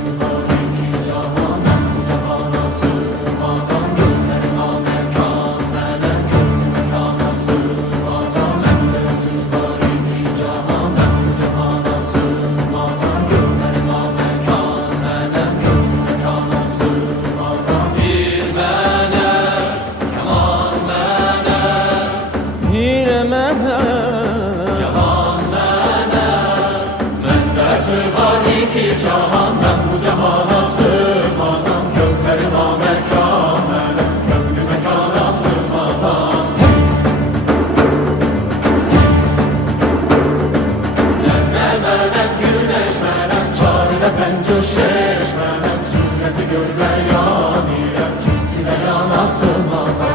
sığmaz iki cahanem bu cahana sığmazam. Gönlüme mekan melek gönlü mekana sığmazam. Bende sığmaz iki cahanem bu cahana sığmazam. Gönlüme mekan melek gönlü mekana sığmazam. Bir mene keman mene bir mene cahan mene. Bende sığmaz iki cahan ben bu cahana sığmazam. Gönlüme mekan melek gönlü mekana sığmazam. Zerre melek güneş melek çarine pencoşeş melek sureti görmeyan ile çünkü de yana sığmazam.